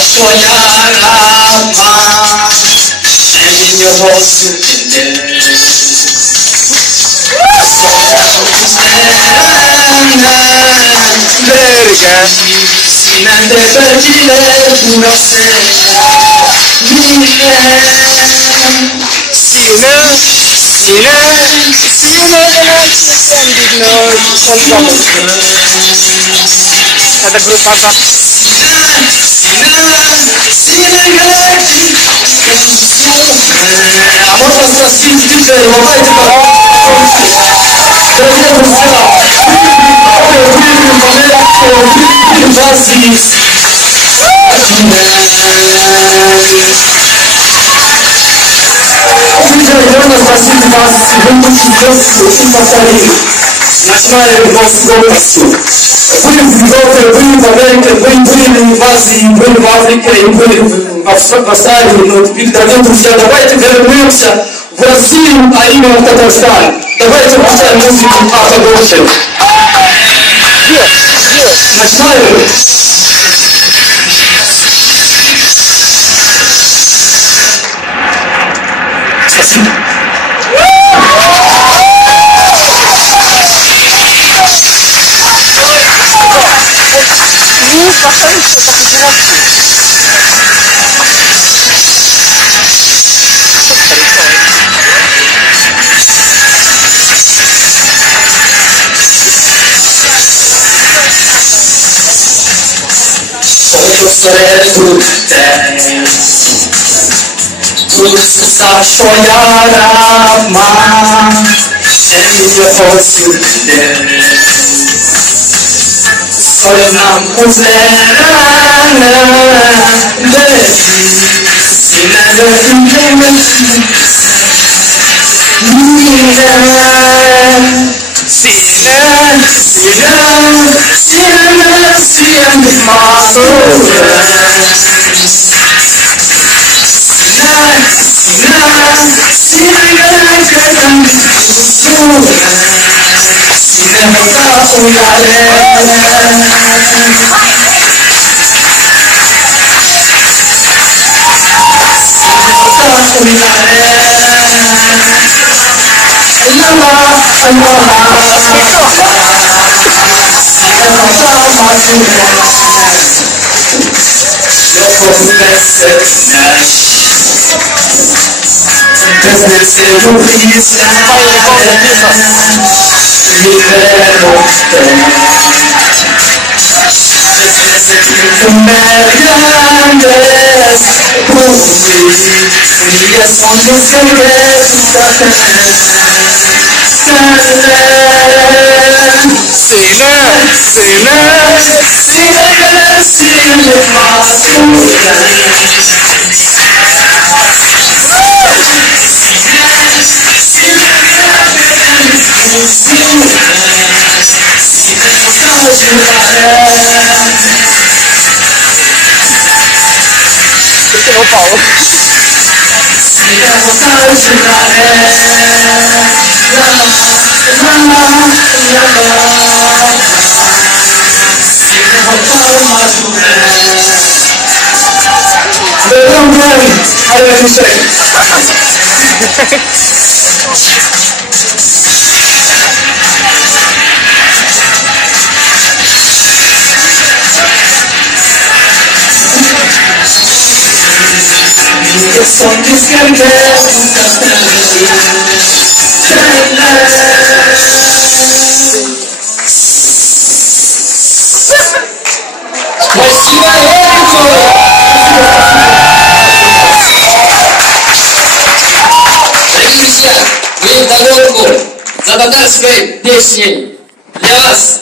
что я рама, и не хочет Sinende perdiler burası Ada grup apa? Amor nostra spinta ormai ti Начинаем его с громкостью. Были в Европе, были в Америке, были в Азии, были в Африке, и были в Австралии. Но теперь, дорогие друзья, давайте вернемся в Россию, а именно в Татарстан. Давайте поставим музыку автогонщик. Начинаем. Спасибо. Ну, поставите, как и было. Хочу серед людей, буду сказати, що я рама, і не хочу людей. Soy нам кузена, за татарской песней для вас.